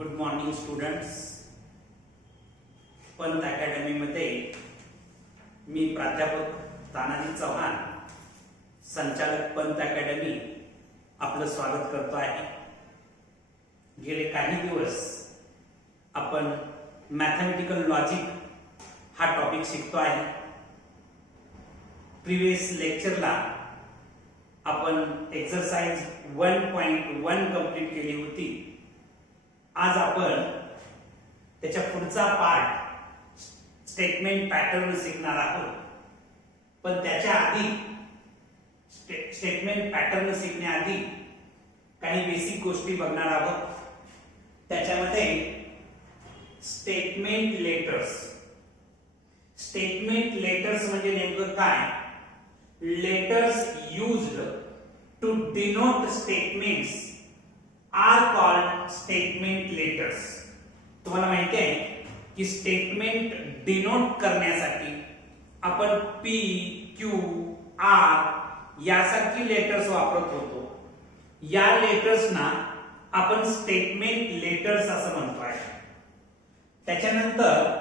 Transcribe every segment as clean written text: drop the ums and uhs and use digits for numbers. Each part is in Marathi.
Good morning students. Pant academy मध्ये मी प्राध्यापक तानाजी चव्हाण, संचालक पंत अकॅडमी आपलं स्वागत करतो आहे. गेले काही दिवस आपण मॅथमॅटिकल लॉजिक हा टॉपिक शिकतो आहे. प्रिवियस लेक्चरला आपण एक्सरसाइज 1.1 कंप्लीट केली होती. आज आपण त्याच्या पुढचा पार्ट स्टेटमेंट पॅटर्न शिकणार आहोत. पण त्याच्या आधी स्टेटमेंट पॅटर्न शिकण्याआधी काही बेसिक गोष्टी बघणार आहोत. त्याच्यामध्ये स्टेटमेंट लेटर्स. स्टेटमेंट लेटर्स म्हणजे नेमकं काय? Letters used to denote statements are called statement letters. तुम्हाला माहिती आहे की स्टेटमेंट डिनोट करण्यासाठी आपण पी, क्यू, आर यासारखी लेटर्स वापरत होतो. या लेटर्सना आपण स्टेटमेंट लेटर्स असं म्हणतोय. त्याच्यानंतर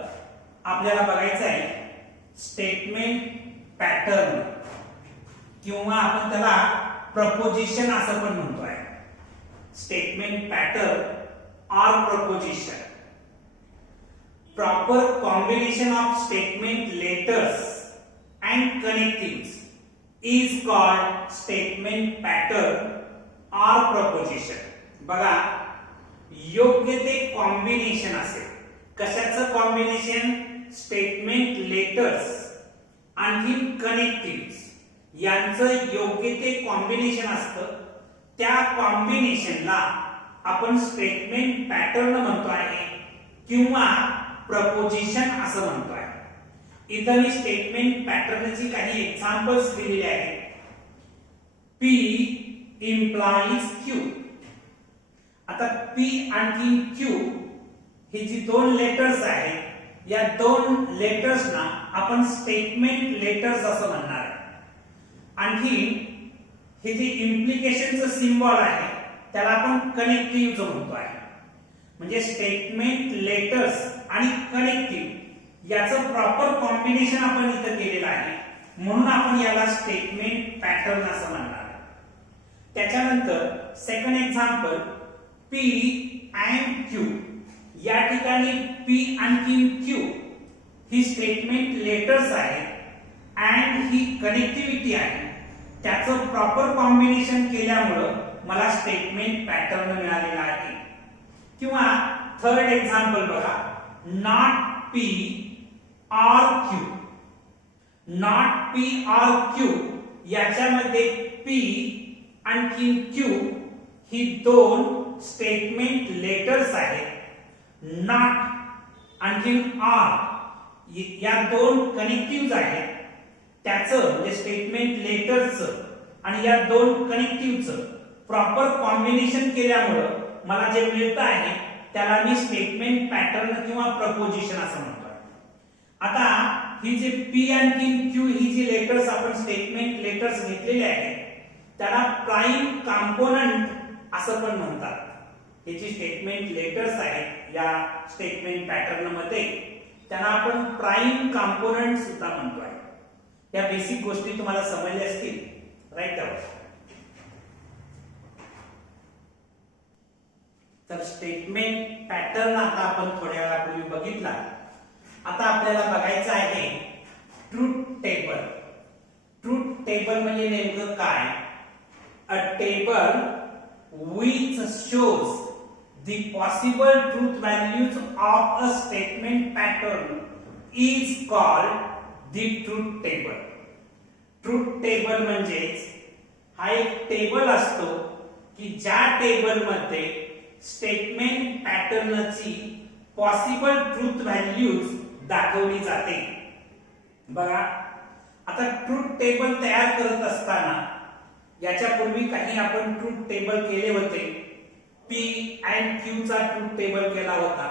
आपल्याला बघायचं आहे स्टेटमेंट पॅटर्न किंवा आपण त्याला प्रपोजिशन असं पण म्हणतोय. स्टेटमेंट पॅटर्न और preposition. Proper combination of statement letters and connectives is called statement pattern or proposition. बघा, योग्य ते कॉम्बिनेशन असेल. कशाचं कॉम्बिनेशन? स्टेटमेंट लेटर्स आणि कनेक्टिव्स यांचं योग्य ते कॉम्बिनेशन असतं. त्या कॉम्बिनेशनला आपण स्टेटमेंट पॅटर्न म्हणतो आहे किंवा प्रपोजिशन असं म्हणतोय. इथं मी स्टेटमेंट पॅटर्नची काही एक्झाम्पल्स दिलेले आहेत. P implies Q. आता P आणि Q ही जी दोन लेटर्स आहेत, या दोन लेटर्सना आपण स्टेटमेंट लेटर्स असं म्हणणार आहे. आणखी हे जे इम्प्लिकेशनचं सिम्बॉल आहे त्याला आपण कनेक्टिव्ह म्हणतो आहे. म्हणजे स्टेटमेंट लेटर्स आणि कनेक्टिव्ह याचं प्रॉपर कॉम्बिनेशन आपण इथं केलेलं आहे, म्हणून आपण याला स्टेटमेंट पॅटर्न असं म्हणणार. त्याच्यानंतर second example P and Q. या ठिकाणी P आणि Q ही स्टेटमेंट लेटर्स आहे आणि ही कनेक्टिव्हिटी आहे. त्याचं प्रॉपर कॉम्बिनेशन केल्यामुळे मला स्टेटमेंट पॅटर्न मिळालेला आहे. किंवा थर्ड एक्झाम्पल बघा, not P or Q. Not P or Q याच्यामध्ये P आणि Q ही दोन स्टेटमेंट लेटर्स आहेत. नॉट आणि R या दोन कनेक्टिव्ह आहेत. त्याचं म्हणजे स्टेटमेंट लेटर्सचं आणि या दोन कनेक्टिव्हचं प्रॉपर कॉम्बिनेशन केल्यामुळे मला जे मिळतं आहे त्याला मी स्टेटमेंट पॅटर्न किंवा प्रपोजिशन असं म्हणतोय. आता ही जे P आणि Q ही जी लेटर्स आपण स्टेटमेंट लेटर्स घेतलेले आहेत त्याला प्राइम कॉम्पोनंट असं पण म्हणतात. हे जी स्टेटमेंट लेटर्स आहेत या स्टेटमेंट पॅटर्न मध्ये त्यांना आपण प्राइम कॉम्पोनंट सुद्धा म्हणतोय. या बेसिक गोष्टी तुम्हाला समजल्या असतील, राईट? तर स्टेटमेंट पॅटर्न आता आपण थोड्या वेळापूर्वी बघितला. आता आपल्याला बघायचं आहे ट्रूथ टेबल. ट्रूथ टेबल म्हणजे नेमकं काय? अ table which shows the possible truth values of a statement pattern is called the truth table. Truth table म्हणजे हा एक टेबल असतो की ज्या टेबल मध्ये स्टेटमेंट पॅटर्नची पॉसिबल ट्रूथ व्हॅल्यूज दाखवली जाते. बघा, आता ट्रूथ टेबल तयार करत असताना याच्यापूर्वी काही आपण ट्रूथ टेबल केले होते. P and Q चा ट्रूथ टेबल केला होता.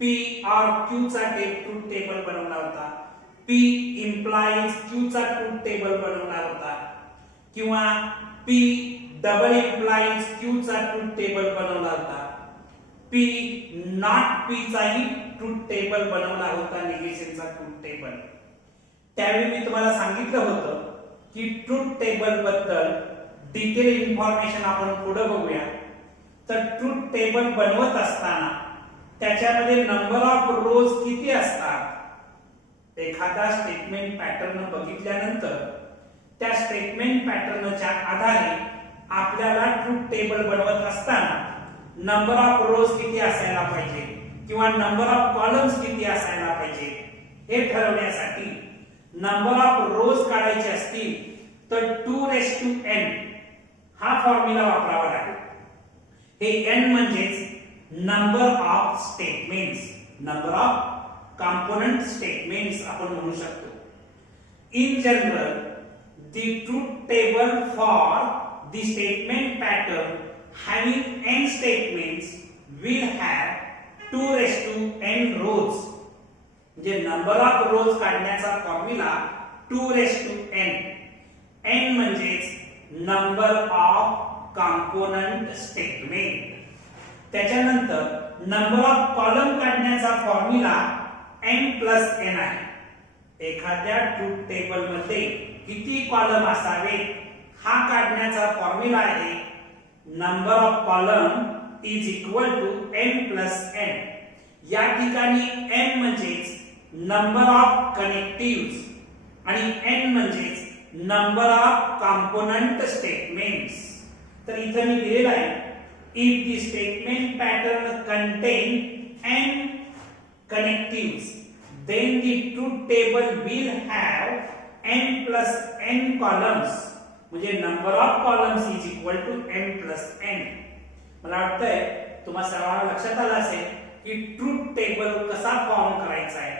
P or Q चा ट्रूथ टेबल बनवला होता. P implies Q चा ट्रूथ टेबल बनवला होता. किंवा P डबल implies Q चा ट्रूथ टेबल बनवला होता. पी नॉट पी चाही ट्रूथ टेबल बनवला होता, निगेशनचा ट्रूथ टेबल. त्यावेळी मी तुम्हाला सांगितलं होतं की ट्रूथ टेबल बद्दल डिटेल इन्फॉर्मेशन आपण पुढे बघूया. तर ट्रूथ टेबल बनवत असताना त्याच्यामध्ये नंबर ऑफ रोज किती असतात, एखादा स्टेटमेंट पॅटर्न बघितल्यानंतर त्या स्टेटमेंट पॅटर्नच्या आधारे आपल्याला ट्रूथ टेबल बनवत असताना नंबर ऑफ रोज किती असायला पाहिजे किंवा नंबर ऑफ कॉलम्स किती असायला पाहिजे हे ठरवण्यासाठी नंबर ऑफ रोज काढायचे असतील तर 2n हा फॉर्म्युला वापरावा लागेल. हे n म्हणजेच number of statements, number of component statements आपण म्हणू शकतो. In general the truth table for the statement pattern having n statements will have 2n rows. म्हणजे नंबर ऑफ रोज काढण्याचा फॉर्म्युला 2n. n म्हणजेच नंबर ऑफ कंपोनेंट स्टेटमेंट. त्याच्यानंतर नंबर ऑफ कॉलम काढण्याचा फॉर्म्युला m+n आहे. एखाद्या ट्रूथ टेबल मध्ये किती कॉलम असावे हा काढण्याचा फॉर्म्युला आहे number of column is equal to m+n. या ठिकाणी m म्हणजेच नंबर ऑफ कनेक्टिव्हज आणि n म्हणजेच नंबर ऑफ कंपोनेंट स्टेटमेंट्स. तर इथे मी दिलेला आहे if the statement pattern content n connectives then the truth table will have n+n columns. म्हणजे number of columns is equal to m+n. मला वाटतंय तुम्हा सर्वांना लक्षात आलं असेल की ट्रूथ टेबल कसा फॉर्म करायचा आहे.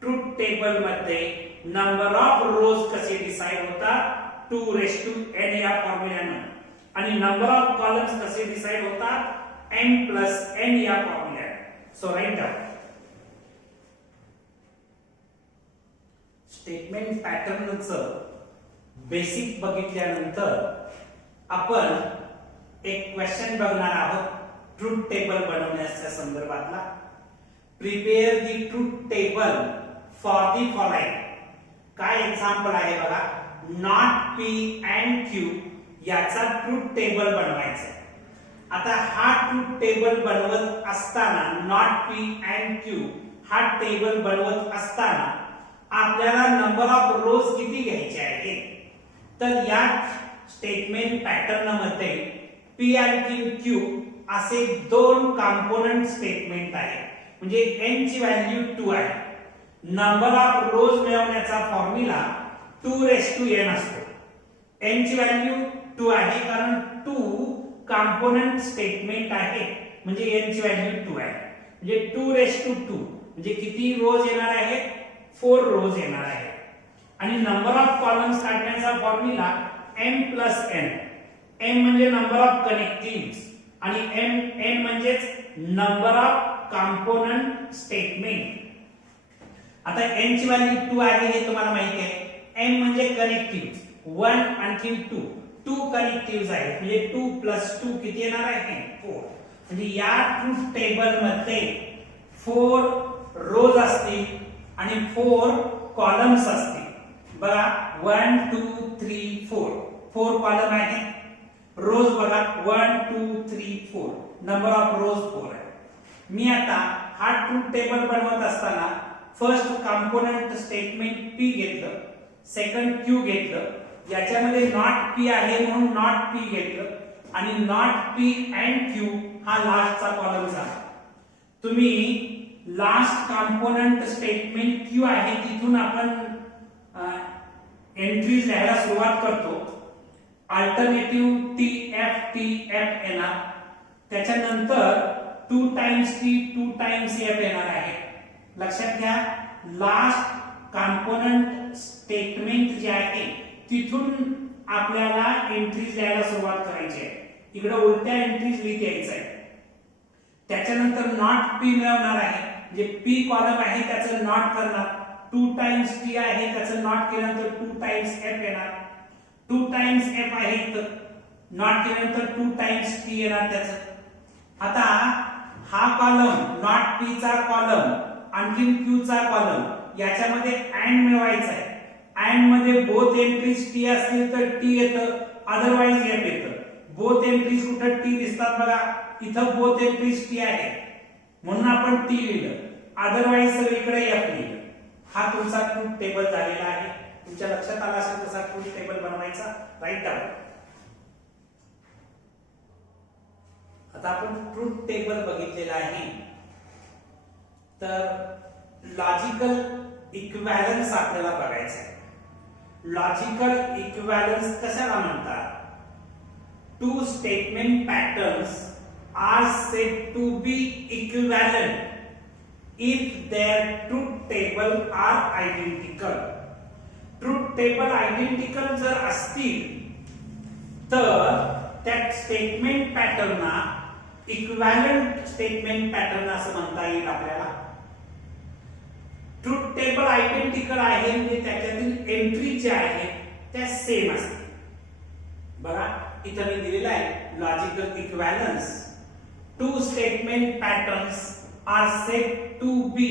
ट्रूथ टेबल मध्ये नंबर ऑफ रोज कसे डिसाइड होतात 2n या फॉर्म्युल्याने आणि नंबर ऑफ कॉलम्स कसे डिसाइड होतात m+n या फॉर्म्युल्याने. So write down. स्टेटमेंट पॅटर्नचं बेसिक बघितल्यानंतर आपण एक क्वेश्चन बघणार आहोत ट्रूथ टेबल बनवण्याच्या संदर्भातला. Prepare the truth table for the following. काय एक्झाम्पल आहे बघा. नॉट पी अँड क्यू याचा ट्रूथ टेबल बनवायचा. आता हा ट्रूथ टेबल बनवत असताना नॉट पी अँड क्यू हा टेबल बनवत असताना आपल्याला नंबर ऑफ रोज किती घ्यायचे आहे. तर या स्टेटमेंट पॅटर्न मध्ये पी आणि क्यू असे दोन कंपोनेंट स्टेटमेंट आहे. म्हणजे n ची व्हॅल्यू 2 आहे. नंबर ऑफ रोज मिळवण्याचा फॉर्म्युला 2n असतो. n ची व्हॅल्यू 2 आहे कारण 2 कंपोनेंट स्टेटमेंट आहे म्हणजे n ची व्हॅल्यू 2 आहे. म्हणजे 2 म्हणजे किती रोज येणार आहे 4 रोज येणार आहे. आणि नंबर ऑफ कॉलम्स काढण्याचा फॉर्म्युला m+n. m म्हणजे नंबर ऑफ कनेक्टिव्हज आणि n म्हणजेच नंबर ऑफ कंपोनेंट स्टेटमेंट. आता n ची व्हॅल्यू 2 आहे हे तुम्हाला माहिती आहे. m म्हणजे कनेक्टिव्हज 1 आणखी 2 कनेक्टिव्हज आहेत म्हणजे 2 + 2 किती येणार आहे 4. म्हणजे या ट्रूथ टेबल मध्ये 4 रोज असतील आणि 4 कॉलम्स असतील. बघा 1 2 3 4 कॉलम आहे. रोज बघा 1 2 3 4 नंबर ऑफ रोज 4 आहे. मी आता हा ट्रूथ टेबल बनवत असताना फर्स्ट कंपोनेंट स्टेटमेंट p घेतलं, सेकंड q घेतलं. याच्यामध्ये नॉट p आहे म्हणून नॉट p घेतलं आणि नॉट p अँड q हा लास्टचा कॉलम झाला. तुम्ही लास्ट कंपोनेंट स्टेटमेंट q आहे तिथून आपण एंट्रीज लिहायला सुरुवात करतो. अल्टरनेटिव्ह TF येणार. त्याच्यानंतर 2 टाइम्स t 2 टाइम्स f येणार आहे. लक्षात घ्या लास्ट कंपोनेंट स्टेटमेंट जे आहे तिथून आपल्याला एंट्रीज लिहायला सुरुवात करायची आहे. इकडे उलट्या एंट्रीज लिहित यायचं आहे. त्याच्यानंतर नॉट p मिळवणार आहे. जे p कॉलम आहे त्याचं नॉट करणार. 2 टाइम्स t आहे त्याचं नॉट केल्यानंतर 2 टाइम्स f येणार. 2 टाइम्स f आहे तर नॉट केल्यानंतर 2 टाइम्स t येणार त्याचं. आता हा कॉलम नॉट पी चा कॉलम आणखी क्यू चा कॉलम याच्यामध्ये अँड मिळवायचा आहे. अँड मध्ये बोथ एंट्रीज टी असतील तर टी येतं, अदरवाइज एफ येतं. बोथ एंट्रीज कुठं टी दिसतात बघा, इथं बोथ एंट्रीज टी आहे म्हणून आपण टी लिहिलं, अदरवाइज सगळीकडे एफ लिहिलं. हा तुमचा ट्रूथ टेबल झालेला आहे. तुमच्या लक्षात आला असेल तसा ट्रूथ टेबल बनवायचा. Right down. आता आपण ट्रूथ टेबल बघितलेला आहे. तर लॉजिकल इक्विव्हॅलन्स आपल्याला बघायचं आहे. लॉजिकल इक्विव्हॅलन्स कशाला म्हणतात? Two statement patterns are said to be equivalent if their truth table are identical. Truth table identical जर असतील तर त्या स्टेटमेंट पॅटर्नना इक्विव्हॅलंट स्टेटमेंट पॅटर्न असं म्हणता येईल आपल्याला. ट्रूथ टेबल आयडेंटिकल आहे म्हणजे त्याच्यातील एंट्री ज्या आहेत त्या सेम असतील. बघा इथं मी दिलेलं आहे logical equivalence. Two statement patterns are said to be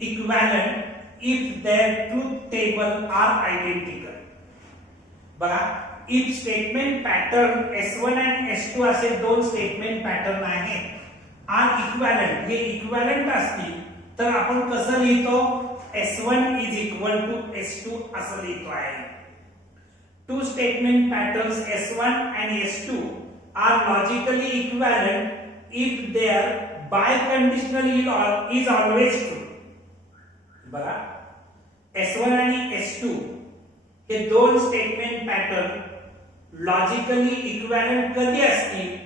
equivalent if their truth table are identical. बघा इफ स्टेटमेंट पॅटर्न S1 आणि S2 असे दोन स्टेटमेंट पॅटर्न आहेत आर इक्विव्हॅलंट, हे इक्विव्हॅलंट असतील तर आपण कसं लिहितो? S1 is equal to S2 असं लिहितो आहे. टू स्टेटमेंट पॅटर्न्स S1 आणि S2 are logically equivalent if their biconditional is always true. बघा S1 आणि S2 हे दोन स्टेटमेंट पॅटर्न लॉजिकली इक्विव्हॅलंट कधी असतील?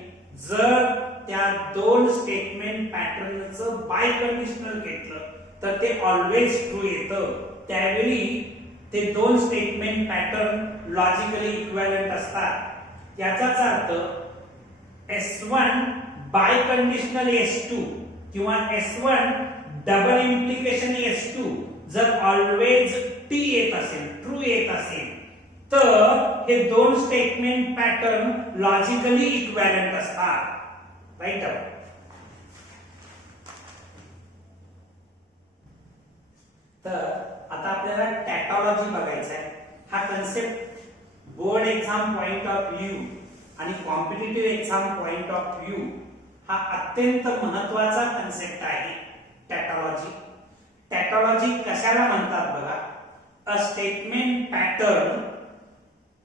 जर त्या दोन स्टेटमेंट पॅटर्नचं बाय कंडिशनल घेतलं तर ते ऑलवेज ट्रू येतं. त्यावेळी ते दोन स्टेटमेंट पॅटर्न लॉजिकली इक्विव्हॅलंट असतात. याचाच अर्थ S1 बाय कंडिशनल S2 किंवा S1 डबल इम्प्लिकेशन S2 जर ऑलवेज टी येत असेल, ट्रू येत असेल तर हे दोन स्टेटमेंट पॅटर्न लॉजिकली इक्विव्हॅलंट असतात. राईट. तर आता आपल्याला टॅटॉलॉजी बघायचा आहे. हा concept board exam point of view आणि competitive exam point of view हा अत्यंत महत्त्वाचा कन्सेप्ट आहे. टॅटॉलॉजी. टॅटॉलॉजी कशाला म्हणतात बघा? अ statement pattern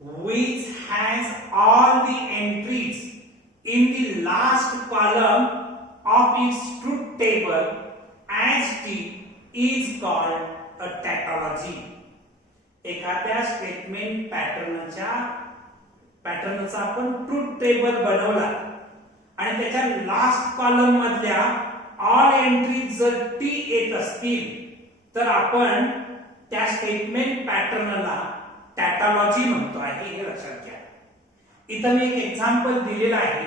which has all the entries in the last column of its truth table as T is called a tautology. एखाद्या स्टेटमेंट पॅटर्नचा आपण ट्रूथ टेबल बनवला आणि त्याच्या लास्ट कॉलम मधल्या ऑल एंट्रीज जर टी येत असतील तर आपण त्या स्टेटमेंट पॅटर्नला टॅटॉलॉजी म्हणतो आहे. हे लक्षात घ्या. इथं मी एक एक्झाम्पल दिलेलं आहे.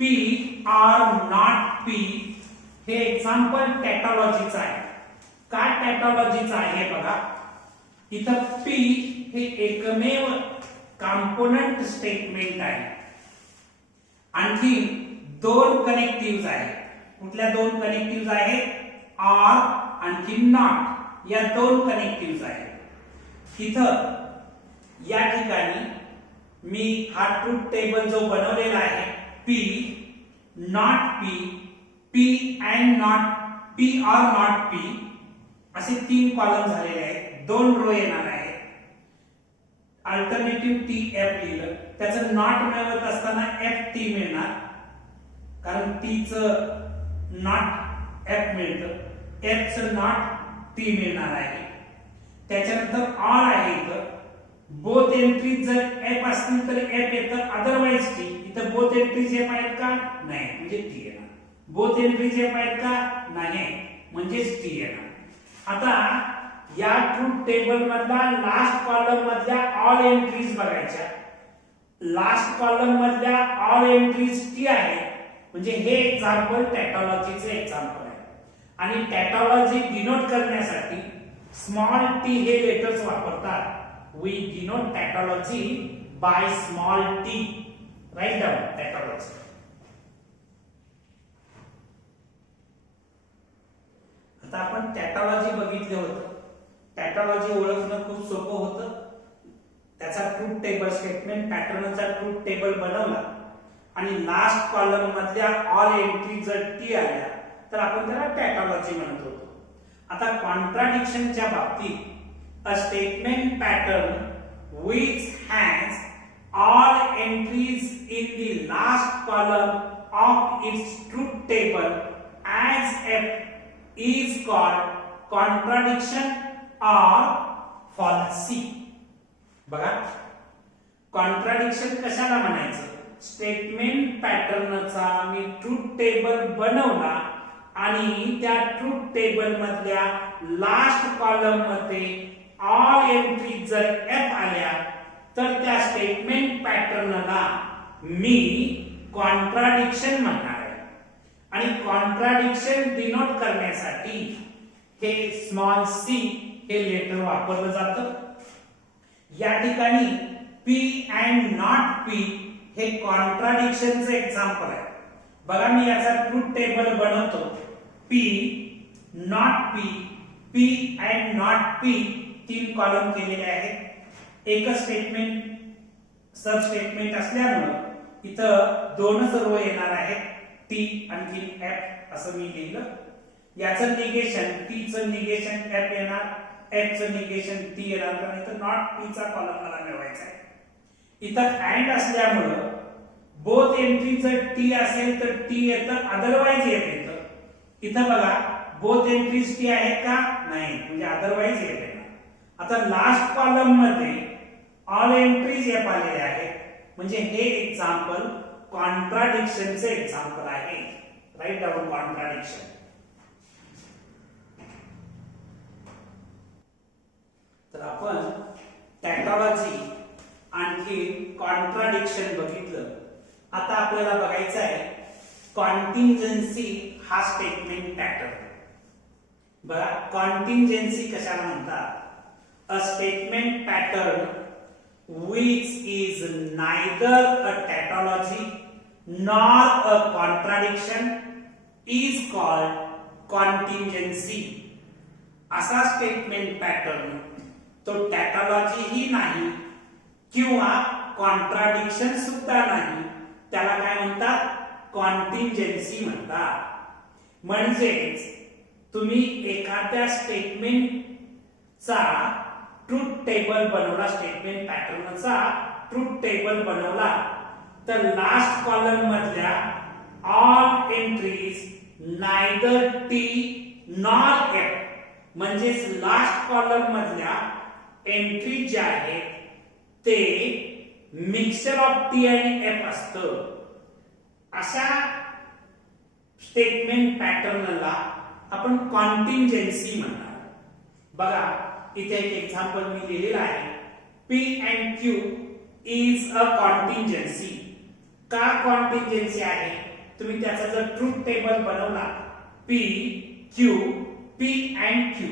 पी आर नॉट पी हे एक्झाम्पल टॅटॉलॉजीचं आहे. काय टॅटॉलॉजीचं आहे बघा. इथं पी हे एकमेव कॉम्पोनंट स्टेटमेंट आहे. आणखी दोन कनेक्टिव्ह आहेत. कुठल्या दोन कनेक्टिव्ह आहेत? आर आणखी नॉट या दोन कनेक्टिव्ह आहेत. इथं या ठिकाणी मी हा ट्रूथ टेबल जो बनवलेला आहे P not P, P and not, P or not P असे तीन कॉलम झालेले आहेत. दोन रो येणार आहेत. अल्टरनेटिव्ह टी एफ लिहिलं, त्याचं नॉट मिळवत असताना एफ टी मिळणार कारण टी च नॉट एफ मिळतं, एफ च नॉट टी मिळणार आहे. त्याच्यानंतर ऑल आहे. इथं बोथ एंट्रीज जर एफ असतील तर एफ येतं, अदरवाइज टी. इथं बोथ एंट्रीज एफ आहेत का? नाही म्हणजे टी येणार. बोथ एंट्रीज एफ आहेत का? नाही म्हणजेच टी येणार. आता या ट्रूथ टेबल मधला लास्ट कॉलम मधल्या ऑल एंट्रीज बघायच्या. लास्ट कॉलम मधल्या ऑल एंट्रीज टी आहेत म्हणजे हे एक्झाम्पल टॅटॉलॉजीचे एक्झाम्पल आहे. आणि टॅटॉलॉजी डिनोट करण्यासाठी स्मॉल टी हे लेटर्स वापरतात. We denote tautology by small T. Write down tautology. आता आपण टॅटॉलॉजी बघितले होतं. टॅटॉलॉजी ओळखणं खूप सोपं होतं. त्याचा ट्रूथ टेबल स्टेटमेंट पॅटर्नचा ट्रूथ टेबल बनवला आणि लास्ट कॉलम मधल्या ऑल एंट्री जर टी आल्या तर आपण त्याला टॅटॉलॉजी म्हणत होतो. आता कॉन्ट्राडिक्शनच्या बाबतीत अ statement pattern which has all entries in the last column of its truth table as f is called contradiction or fallacy. बघा, कॉन्ट्राडिक्शन कशाला म्हणायचं? स्टेटमेंट पॅटर्नचा मी ट्रूथ टेबल बनवला आणि त्या ट्रूथ टेबल मधल्या लास्ट कॉलम मध्ये ऑल एंट्री जर एफ आल्या तर त्या स्टेटमेंट पॅटर्नला मी कॉन्ट्राडिक्शन म्हणणार आहे. आणि कॉन्ट्राडिक्शन डिनोट करण्यासाठी हे स्मॉल सी हे लेटर वापरलं जातं. या ठिकाणी P अँड नॉट P हे कॉन्ट्राडिक्शनचे एक्झाम्पल आहे. बघा, मी याचा ट्रूथ टेबल बनवतो. P not P, P and not P 3 column केलेले आहेत. एकच स्टेटमेंट सब स्टेटमेंट असल्यामुळे इथं दोनच रो येणार आहेत. T आणखी F असं मी लिहिलं. याचं निगेशन, T चं निगेशन F येणार, F चं निगेशन T येणार, कारण इथं नॉट P चा कॉलम मला मिळवायचा आहे. इथं अँड असल्यामुळे बोथ एंट्री जर T असेल तर T येतं, अदरवाइज येतं. इथं बघा, बोथ एंट्रीज T आहेत का? नाही, म्हणजे अदरवाइज येते. आता लास्ट कॉलम मध्ये ऑल एंट्रीज एफ आलेले आहेत, म्हणजे हे एक्झाम्पल कॉन्ट्राडिक्शनचे एक्झाम्पल आहे. Right down contradiction. तर आपण टॅटॉलॉजी आणखी कॉन्ट्राडिक्शन बघितलं. आता आपल्याला बघायचं आहे कॉन्टिंजन्सी हा स्टेटमेंट पॅटर्न. बघा, कॉन्टिंजन्सी कशाला म्हणतात? A statement pattern which is neither a tautology nor a contradiction is called contingency. असा स्टेटमेंट पॅटर्न तो टॅटॉलॉजी ही नाही किंवा कॉन्ट्राडिक्शन सुद्धा नाही, त्याला काय म्हणतात? कॉन्टिंजन्सी म्हणतात. म्हणजेच तुम्ही एखाद्या स्टेटमेंटचा ट्रूथ टेबल बनवला, स्टेटमेंट पॅटर्नचा ट्रूथ टेबल बनवला, तर लास्ट कॉलम मधल्या all entries neither T nor F, म्हणजेच लास्ट कॉलम मधल्या एंट्री ज्या आहेत ते मिक्सचर ऑफ टी आणि एफ असतं. अशा स्टेटमेंट पॅटर्नला आपण कॉन्टिंजन्सी म्हणणार. बघा, इथे एक एक्झाम्पल मी लिहिलेलं आहे. P and Q is a contingency. का कॉन्टिंजन्सी आहे? तुम्ही त्याचा जर ट्रूथ टेबल बनवला P, Q, P and Q,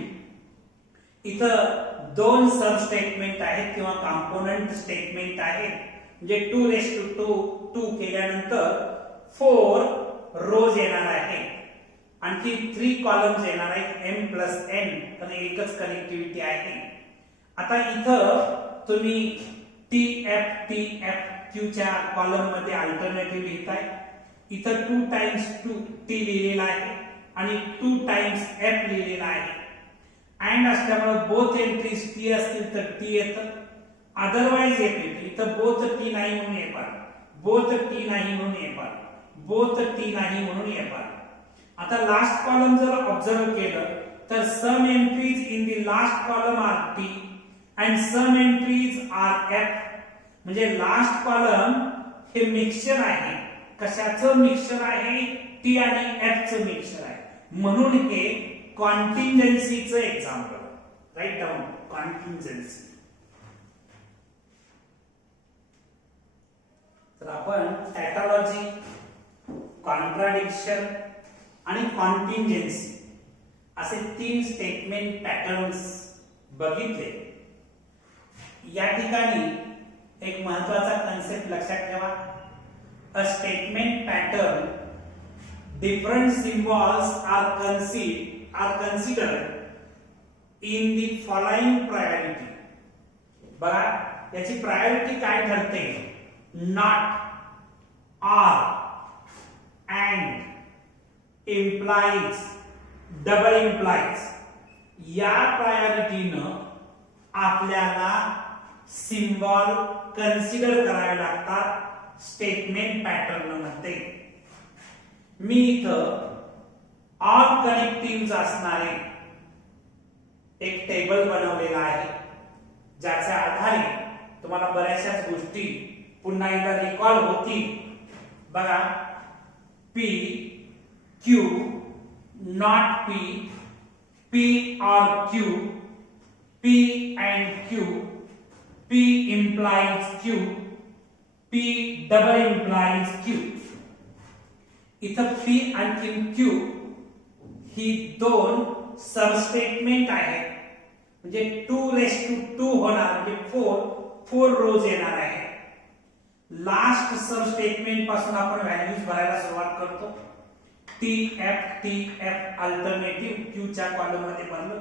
इथं दोन सब स्टेटमेंट आहेत किंवा कंपोनेंट स्टेटमेंट आहेत. म्हणजे 2 केल्यानंतर 4 रोज येणार आहे, आणखी 3 कॉलम्स येणार आहेत m+n, तर एकच कनेक्टिव्हिटी आहे. आता इथं तुम्ही TF च्या कॉलम मध्ये अल्टरनेटिव्ह लिहिताय. इथं 2 टाइम्स 2 T लिहिलेला आहे आणि 2 टाइम्स F लिहिलेला आहे. अँड असल्यामुळे बोथ एंट्रीज T असतील तर T येतं, अदरवाइज येत नाही. इथं बोथ T नाही म्हणून येणार, बोथ T नाही म्हणून येणार, बोथ T नाही म्हणून येणार. आता लास्ट कॉलम जर ऑब्झर्व केलं तर some entries in the last column are T and some entries are F. म्हणजे लास्ट कॉलम हे मिक्सचर आहे. कशाचं मिक्सचर आहे? T आणि F चं मिक्सचर आहे. म्हणून हे कॉन्टिंजन्सीचं एक्झाम्पल. Write down contingency. तर आपण टॅटॉलॉजी, कॉन्ट्राडिक्शन आणि कॉन्टिंजन्सी असे 3 स्टेटमेंट पॅटर्न्स बघितले. या ठिकाणी एक महत्त्वाचा कन्सेप्ट लक्षात ठेवा. A statement pattern, different symbols are conceived are considered in the following priority. बघा याची प्रायोरिटी काय ठरते? Not, or, and, implies, double implies या प्रायोरिटीनं आपल्याला सिम्बॉल कन्सिडर करावे लागतात स्टेटमेंट पॅटर्न मध्ये. मी इथं ऑल कनेक्टिव्ह असणारे एक टेबल बनवलेला आहे, ज्याच्या आधारे तुम्हाला बऱ्याचशा गोष्टी पुन्हा एकदा रिकॉल होतील. बघा, P, Q, not P, P or Q, P and Q, P implies Q, P double implies Q. इथं पी आणि क्यू ही दोन सबस्टेटमेंट आहेत, म्हणजे 2 होणार, म्हणजे 4 रोज येणार आहे. लास्ट सबस्टेटमेंट पासून आपण व्हॅल्यूज भरायला सुरुवात करतो. टीएफ अल्टरनेटिव्ह क्यू च्या कॉलम मध्ये भरलं,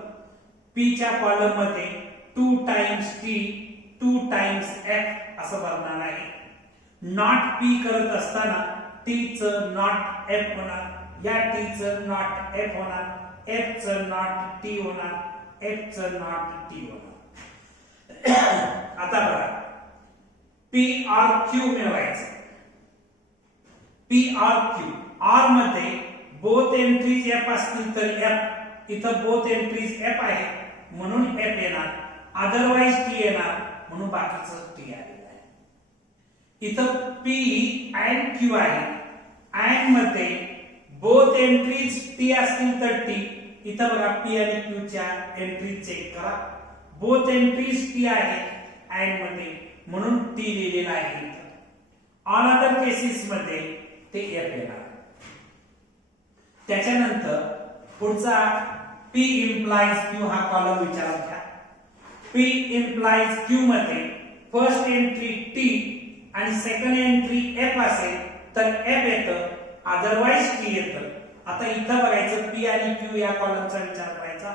पी च्या कॉलम मध्ये 2 टाइम्स टी 2 टाइम्स एफ असं भरणार आहे. नॉट पी करत असताना टी च नॉट एफ होणार, या टी च नॉट एफ होणार, एफ च नॉट टी होणार, एफ च नॉट टी होणार. आता बघा, पी आर क्यू मिळवायचं. पी आर क्यू, आर मध्ये बोथ एंट्रीज एफ असतील तर एफ, इथं बोथ एंट्रीज एफ आहे म्हणून एफ येणार, अदरवाइज टी येणार म्हणून बाकीचं टी आलेलं आहे. इथं पी अँड क्यू आहे, अँड मध्ये बोथ एंट्रीज टी असतील तर टी, इथं बघा पी आणि क्यू च्या एंट्रीज चेक करा, बोथ एंट्रीज टी आहे अँड मध्ये म्हणून टी लिहिलेला आहे. ऑल अदर केसेस मध्ये ते एफ येणार. त्याच्यानंतर पुढचा P implies Q हा कॉलम विचारात घ्या. P implies Q मध्ये फर्स्ट एंट्री T आणि सेकंड एंट्री F असेल तर F येतं, अदरवाइज T येतं. आता इथं बघायचं P आणि Q या कॉलमचा विचार करायचा.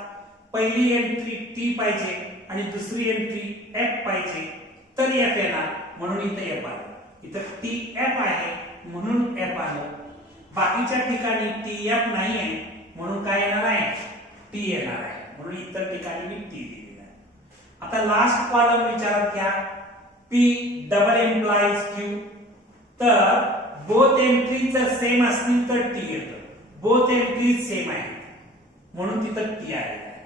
पहिली एंट्री T पाहिजे आणि दुसरी एंट्री F पाहिजे तर F येणार म्हणून इथे F आलं. इथं TF आहे म्हणून F आलं. बाकीच्या ठिकाणी TF नाही आहे म्हणून काय येणार आहे? T येणार आहे. म्हणून इतर ठिकाणी मी T दिलेला आहे. आता लास्ट कॉलम विचारात घ्या. P डबल एम्प्लॉईज Q, तर बोथ एंट्रीज जर सेम असतील तर T येतं. बोथ एंट्रीज सेम आहेत म्हणून तिथं T आलेलं आहे.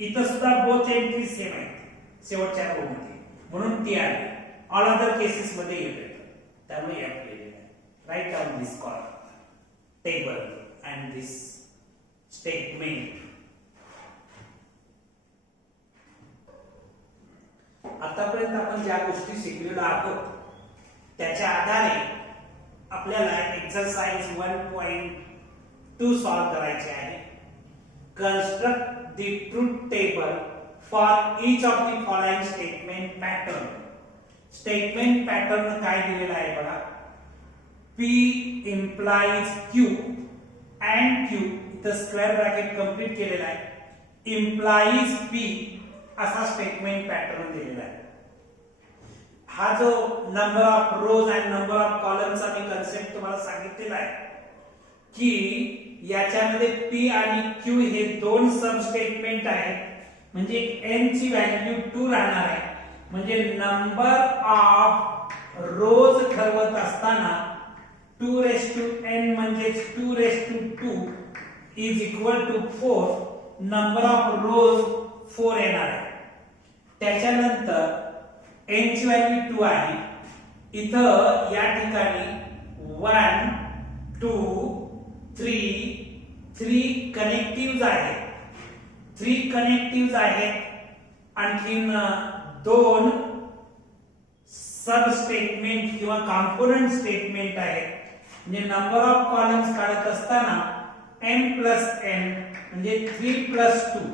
इथं सुद्धा बोथ एंट्रीज सेम आहेत शेवटच्या रो मध्ये म्हणून T आले. ऑल अदर केसेस मध्ये येतं त्यामुळे F लिहिलेलं आहे. Right down this column table and this statement. आतापर्यंत आपण ज्या गोष्टी शिकलेलो आहोत त्याच्या आधारे आपल्याला एक्सरसाइज 1.2 सॉल्व करायचे आहे. Construct the truth table for each of the following statement pattern. Statement pattern काय दिलेला आहे बघा. P implies Q and Q, इथं स्क्वेअर ब्रॅकेट कंप्लीट केलेला आहे. implies P असा स्टेटमेंट पॅटर्न दिलेला आहे. हा जो नंबर ऑफ रोज आणि नंबर ऑफ कॉलमचा मी कन्सेप्ट तुम्हाला सांगितलेला आहे की याच्यामध्ये P आणि Q हे दोन सब स्टेटमेंट आहेत, म्हणजे n ची व्हॅल्यू 2 राहणार आहे. म्हणजे नंबर ऑफ रोज ठरवत असताना 2 raised to n म्हणजे 2 raised to 2 is equal to 4. Number of रोज 4 येणार आहे. त्याच्यानंतर n ची व्हॅल्यू 2 आहे. इथं या ठिकाणी 1 2 3 कनेक्टिव्हज आहेत. 3 कनेक्टिव्हज आहेत. आणखीन 2 सब स्टेटमेंट किंवा कॉम्पोनंट स्टेटमेंट आहेत. म्हणजे नंबर ऑफ कॉलम्स काढत असताना m प्लस n म्हणजे 3 प्लस 2.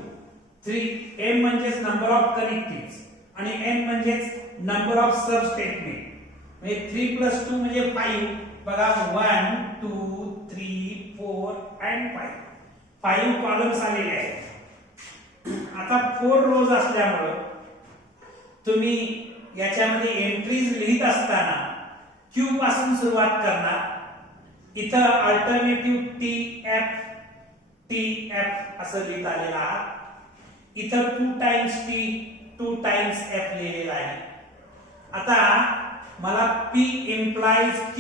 3 m म्हणजेच नंबर ऑफ कनेक्टिव्हज आणि n म्हणजेच नंबर ऑफ सब स्टेटमेंट. म्हणजे 3 प्लस 2 म्हणजे 5. बघा 1 2 3 4 and 5. 5 कॉलम्स आलेले आहेत. आता 4 रोज असल्यामुळे तुम्ही याच्यामध्ये एंट्रीज लिहित असताना क्यू पासून सुरुवात करणार. इथं अल्टरनेटिव्ह टी एफ असं लिहित आलेलं आहे. इथं 2 टाइम्स टी 2 टाइम्स एफ लिहिलेलं आहे. आता मला P implies Q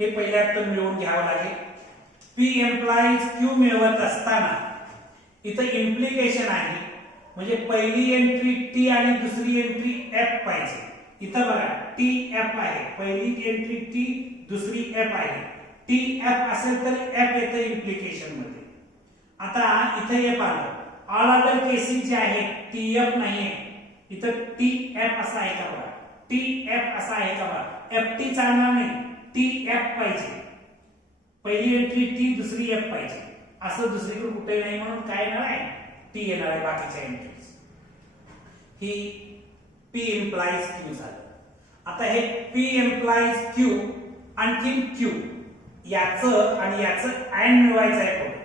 हे पहिल्यांदा मिळवून घ्यावं लागेल. P implies Q मिळवत असताना इथं इम्प्लिकेशन आहे, म्हणजे पहिली एंट्री T आणि दुसरी एंट्री F पाहिजे. इथं बघा टी एफ आहे, पहिली एंट्री T दुसरी F आहे. टी एफ असेल तर F येतं इम्प्लिकेशन मध्ये. आता इथं F आलं. ऑल अदर केसेस जे आहेत टी एफ नाहीये, इथं टी एफ असा आहे का बघा, टी एफ असा आहे का बघा. एफ टी चालणार नाही, टी एफ पाहिजे. पहिली एंट्री टी दुसरी एफ पाहिजे. असं दुसरीकडे कुठे नाही, म्हणून काय येणार आहे टी येणार आहे बाकीच्या एंट्रीज. ही P implies Q झालं. आता हे P implies Q आणखी Q याचं आणि याचं अँड मिळवायचं आहे. पुढे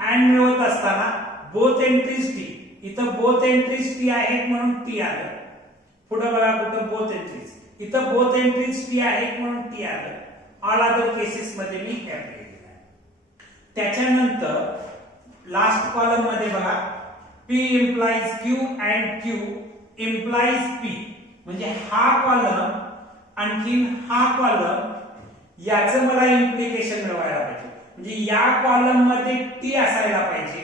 अँड मिळवत असताना बोथ एंट्रीज टी, इथं बोथ एंट्रीज टी आहेत म्हणून टी आलं. पुढे बघा कुठं बोथ एंट्रीज, इथं बोथ एंट्रीज टी आहेत म्हणून टी आलं. ऑल अदर केसेस मध्ये मी एफ लिहिलेलं आहे. त्याच्यानंतर लास्ट कॉलम मध्ये बघा P implies Q and Q implies P, म्हणजे हा कॉलम आणखी हा कॉलम याचं मला इम्प्लिकेशन मिळवायला पाहिजे. म्हणजे या कॉलम मध्ये टी असायला पाहिजे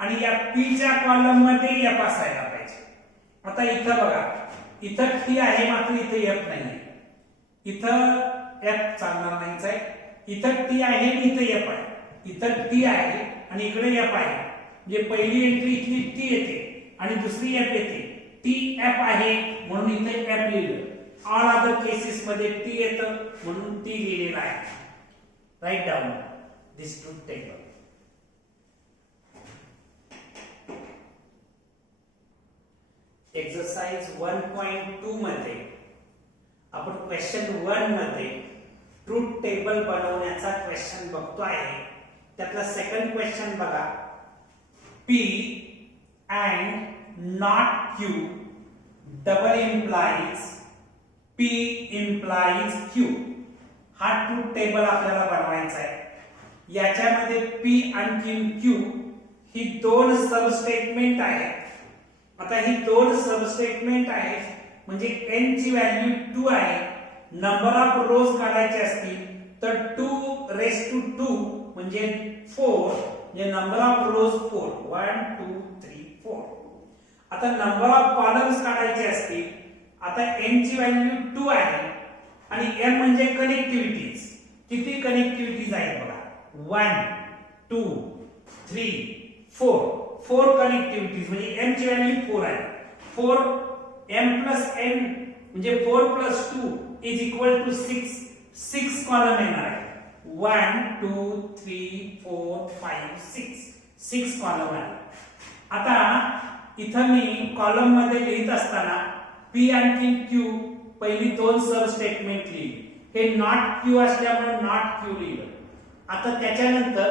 आणि या पी च्या कॉलम मध्ये एफ असायला पाहिजे. आता इथं बघा, इथं टी आहे मात्र इथे एफ नाहीये. इथं एफ चालणार नाहीच आहे. इथं टी आहे आणि इथं एफ आहे. इथं टी आहे आणि इकडे एफ आहे. म्हणजे पहिली एंट्री इथली टी येते आणि दुसरी एफ येते. टी एफ आहे म्हणून इथे एफ लिहिलं. ऑल अदर केसेस मध्ये टी येतं म्हणून टी लिहिलेलं आहे. राईट डाऊन दिस ट्रूथ टेबल. एक्सरसाइज 1.2 मध्ये आपण क्वेश्चन 1 मध्ये ट्रूथ टेबल बनवण्याचा क्वेश्चन बघतो आहे. त्यातला सेकंड क्वेश्चन बघा. P and not Q double implies P implies Q. हा ट्रूथ टेबल आपल्याला बनवायचा आहे. याच्यामध्ये P आणि Q ही दोन सब स्टेटमेंट आहेत. आता ही दोन सब स्टेटमेंट आहेत म्हणजे n ची व्हॅल्यू 2 आहे. नंबर ऑफ रोज काढायचे असतील तर 2 रेस टू 2 म्हणजे 4, म्हणजे नंबर ऑफ रोज 4, 1 2 3 4. आता नंबर ऑफ कॉलम्स काढायचे असतील, आता n ची व्हॅल्यू 2 आहे आणि m म्हणजे कनेक्टिव्हिटीज. किती कनेक्टिव्हिटीज आहेत बघा, 1 2 3 4. 4 कनेक्टिव्हिटीज म्हणजे m ची व्हॅल्यू 4 आहे. 4 m प्लस n म्हणजे 4 plus 2 is equal to 6. 6 column येणार आहे. 1 2 3 4 5 6. 6 कॉलम आहे. आता इथं मी कॉलम मध्ये लिहित असताना P आणि Q पहिली दोन सब स्टेटमेंट लिहिली. हे नॉट Q असल्यामुळे नॉट Q लिहिलं. आता त्याच्यानंतर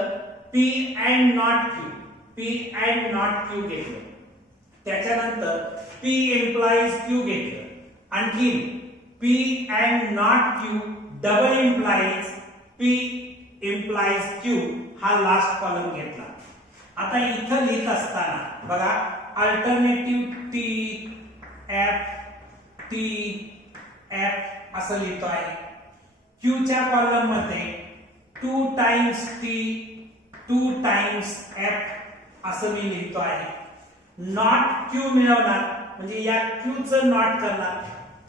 P and not Q, P and not Q घेतलं. त्याच्यानंतर P implies Q घेतलं. आणखी P and not Q double implies P implies Q हा लास्ट कॉलम घेतला. आता इथं लिहित असताना बघा अल्टरनेटिव्ह टी एफ असं लिहितो आहे. Q च्या कॉलम मध्ये 2 टाइम्स T 2 टाइम्स F असं मी लिहितो आहे. नॉट Q मिळवणार म्हणजे या Q चं नॉट करणार,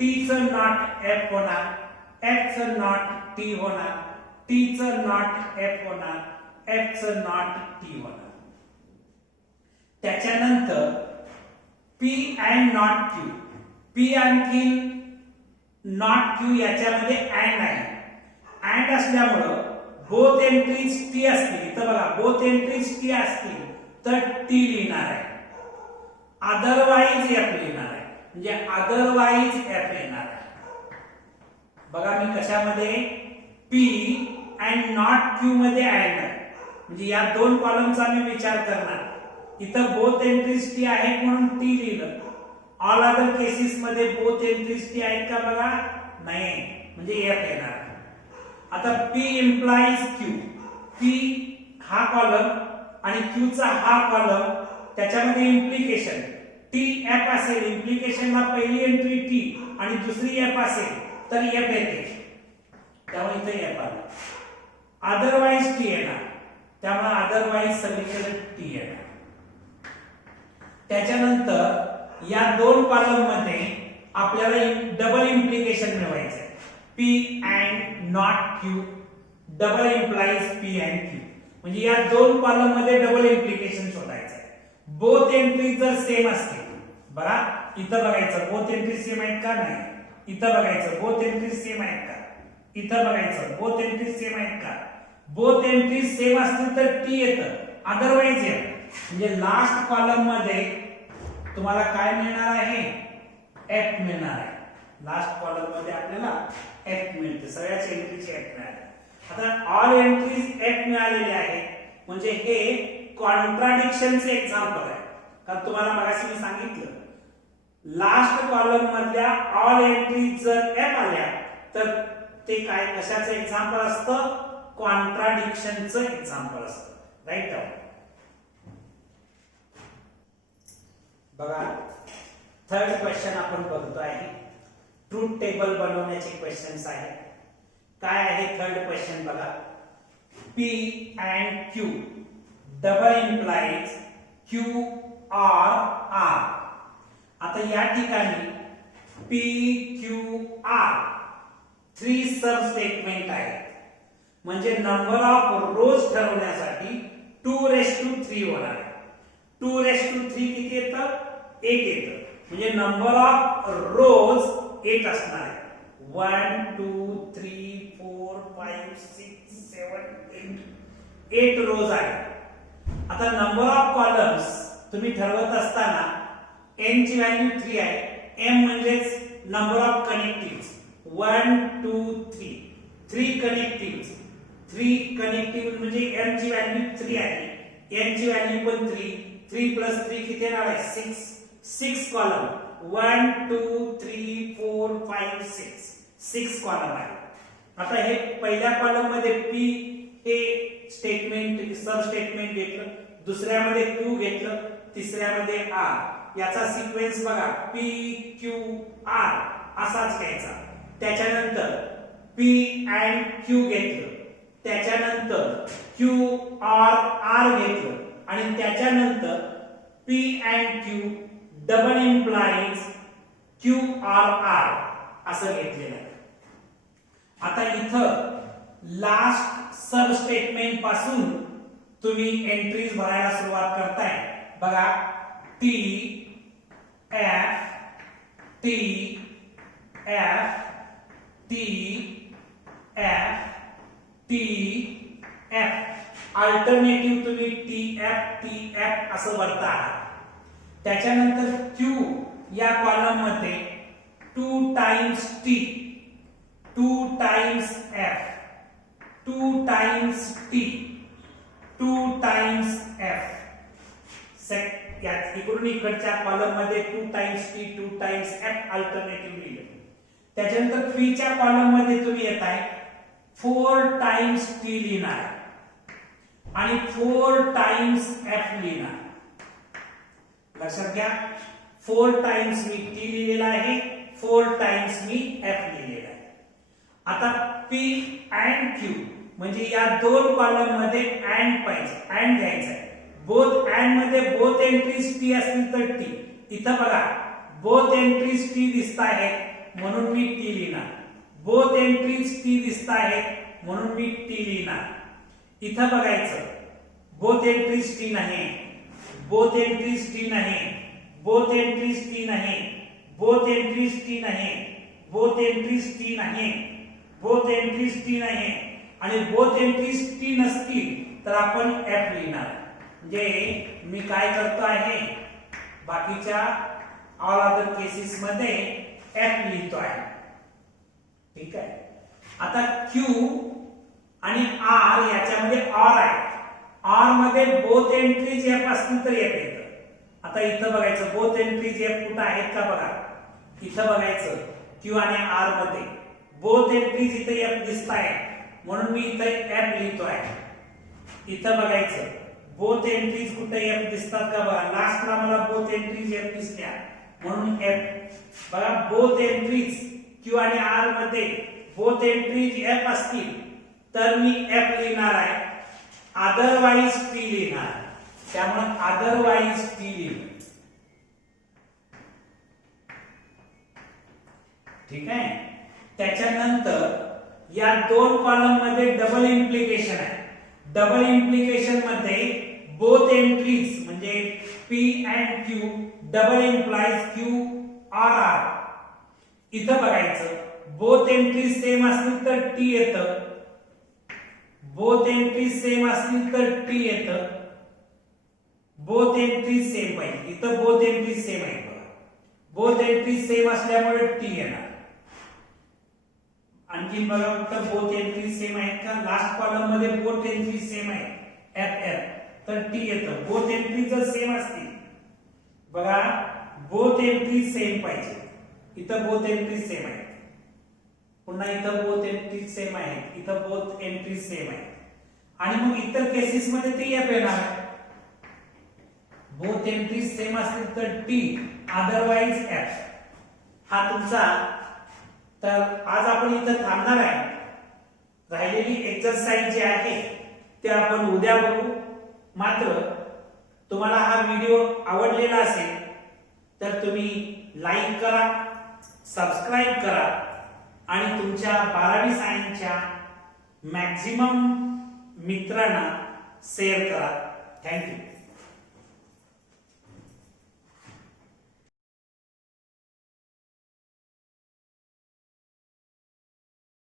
T चं नॉट F होणार, F चं नॉट T होणार, T चं नॉट F होणार, F चं नॉट T होणार. त्याच्यानंतर P and not Q, P आणखी not Q याच्यामध्ये and आहे. and असल्यामुळं बोथ एंट्रीज T असतील, इथं बघा बोथ एंट्रीज T असतील तर T लिहिणार आहे. अदरवाइज F लिहिणार आहे. म्हणजे अदरवाइज F येणार आहे. बघा मी कशामध्ये P and not Q मध्ये and आहे. म्हणजे या दोन कॉलमचा मी विचार करणार. इथं बोथ एंट्रीज टी आहेत म्हणून टी लिहिलं. ऑल अदर केसेस मध्ये बोथ एंट्रीज टी आहेत का बघा, नाही, म्हणजे एफ येणार. आता P इम्प्लाइज Q, P हा कॉलम आणि Q चा हा कॉलम, त्याच्यामध्ये इम्प्लिकेशन टी एफ असेल, इम्प्लिकेशनला पहिली एंट्री टी आणि दुसरी एफ असेल तर एफ येते, त्यामुळे इथे एफ आला. अदरवाइज टी येणार, त्यामुळे अदरवाइज सगळीकडे टी येणार. त्याच्यानंतर या दोन कॉलम मध्ये आपल्याला डबल इम्प्लिकेशन मिळवायचं आहे. P and not Q double implies P and Q, म्हणजे या दोन कॉलम मध्ये डबल इम्प्लिकेशन शोधायचं आहे. बोथ एंट्री जर सेम असतील, बघा इथं बघायचं बोथ एंट्री सेम आहेत का, नाही, इथं बघायचं बोथ एंट्री सेम आहेत का, इथं बघायचं बोथ एंट्री सेम आहेत का. बोथ एंट्री सेम असतील तर टी येतं, अदरवाइज येत. म्हणजे लास्ट कॉलम मध्ये तुम्हाला काय मिळणार आहे, एफ मिळणार आहे. लास्ट कॉलम मध्ये आपल्याला एफ मिळते, सगळ्याच एंट्रीचे एफ मिळाले. आता ऑल एंट्रीज एफ मिळालेले आहे, म्हणजे हे कॉन्ट्राडिक्शनचे एक्झाम्पल आहे. कारण तुम्हाला मगाशी मी सांगितलं, लास्ट कॉलम मधल्या ऑल एंट्रीज जर एफ आल्या तर ते काय कशाचं एक्झाम्पल असतं, कॉन्ट्राडिक्शनचं एक्झाम्पल असतं. Right down. बघा थर्ड क्वेश्चन आपण बघतो आहे. ट्रूथ टेबल बनवण्याचे क्वेश्चन्स आहेत. काय आहे थर्ड क्वेश्चन बघा. P and Q double implies Q or R. आता या ठिकाणी P Q R 3 सब स्टेटमेंट आहेत, म्हणजे नंबर ऑफ रोज ठरवण्यासाठी 2:3 होणार आहे. 2:3 किती येतं, 8 येतं, म्हणजे नंबर ऑफ रोज 8 असणार आहे. 1 2 3 4 5 6 7 8 रोज आहे. आता नंबर ऑफ कॉलम्स तुम्ही ठरवत असताना n ची व्हॅल्यू 3 आहे. m म्हणजेच नंबर ऑफ कनेक्टिव्हज 1 2 3 3 कनेक्टिव्हज. 3 कनेक्टिव्ह म्हणजे m ची व्हॅल्यू 3 आहे, n ची व्हॅल्यू पण 3. 3 प्लस 3 किती येणार आहे, 6. 6 कॉलम 1 2 3 4 5 6 कॉलम आहे. आता हे पहिल्या कॉलम मध्ये P हे स्टेटमेंट सब स्टेटमेंट घेतलं, दुसऱ्यामध्ये Q घेतलं, तिसऱ्यामध्ये R. याचा सिक्वेन्स बघा P Q R असाच घ्यायचा. त्याच्यानंतर P and Q घेतलं, त्याच्यानंतर Q or R घेतलं आणि त्याच्यानंतर P and Q double implies Q or R असं घेतलेलं आहे. आता इथं लास्ट सब स्टेटमेंट पासून तुम्ही एंट्रीज भरायला सुरुवात करताय. बघा T F T F T F T F alternative तुम्ही T F असं भरता आहात. त्याच्यानंतर Q या कॉलम मध्ये 2 times T 2 times F 2 times T 2 times F. इकडून इकडच्या कॉलम मध्ये 2 times T 2 times F alternative लिहिले. त्याच्यानंतर P च्या कॉलम मध्ये तुम्ही येताय 4 टाइम्स T लिहिणार आणि 4 टाइम्स F लिहिणार. लक्षात घ्या 4 टाइम्स मी T लिहिलेला आहे, 4 टाइम्स मी F लिहिलेला आहे. आता P and Q म्हणजे या दोन कॉलम मध्ये अँड पाहिजे, अँड घ्यायचा आहे. बोथ अँड मध्ये बोथ एंट्रीज T असतील तर T. इथं बघा बोथ एंट्रीज T दिसत आहेत म्हणून मी T लिहिणार. बोथ एंट्रीज T दिसत आहेत म्हणून मी T लिहिणार. इथं बघायचं बोथ एंट्रीज T नाही, बोथ एंट्रीज T नाही, बोथ एंट्रीज T नाही, बोथ एंट्रीज T नाही, बोथ एंट्रीज T नाही, बोथ एंट्रीज T नाही आणि बोथ एंट्रीज T नसतील तर आपण F लिहिणार. म्हणजे मी काय करतो आहे, बाकीच्या ऑल अदर केसेस मध्ये F लिहितो आहे. ठीक आहे. आता Q आणि R याच्यामध्ये OR आहे. ऑर मध्ये बोथ एंट्रीज एफ असतील तर एफ येतं. आता इथं बघायचं बोथ एंट्रीज एफ कुठं आहेत का बघा. इथं बघायचं क्यू आणि आर मध्ये बोथ एंट्रीज इथं एफ दिसताय म्हणून मी इथं एफ लिहितोय. इथं बघायचं बोथ एंट्रीज कुठे एफ दिसतात का बघा. लास्टला मला बोथ एंट्रीज एफ दिसल्या म्हणून एफ. बघा बोथ एंट्रीज क्यू आणि आर मध्ये बोथ एंट्रीज एफ असतील तर मी एफ लिहिणार आहे, अदरवाइज टी लिहिणार. त्यामुळे अदरवाइज टी लिहिणार. ठीक आहे. त्याच्यानंतर या दोन कॉलम मध्ये डबल इम्प्लिकेशन आहे. डबल इम्प्लिकेशन मध्ये बोथ एंट्रीज म्हणजे P and Q double implies Q और आर. इथं बघायचं बोथ एंट्रीज सेम असतील तर टी येतं, बोथ एंट्रीज सेम असतील तर टी येतं. बोथ एंट्रीज सेम पाहिजे. इथं बोथ एंट्रीज सेम आहेत बघा. बोथ एंट्रीज सेम असल्यामुळे टी येणार. आणखी बघा फक्त बोथ एंट्रीज सेम आहेत का. लास्ट कॉलम मध्ये बोथ एंट्रीज सेम आहेत एफ एफ तर टी येतं. बोथ एंट्रीज जर सेम असतील बघा बोथ एंट्रीज सेम पाहिजे. इथं बोथ एंट्रीज सेम आहेत. पुन्हा इथं बोथ एंट्रीज सेम आहेत. इथं बोथ एंट्रीज सेम आहेत. आणि मग इतर केसेस मध्ये ते एफ येणार. बोथ एंट्रीज सेम असतील तर टी अदरवाइज एफ. हा तुमचा. तर आज आपण इथं थांबणार आहे. राहिलेली एक्सरसाइज जी आहे ते आपण उद्या बघू. मात्र तुम्हाला हा व्हिडिओ आवडलेला असेल तर तुम्ही लाईक करा, सबस्क्राइब करा आणि तुमच्या 12वी सायन्सच्या मॅक्झिमम मित्रांना शेअर करा. थँक्यू.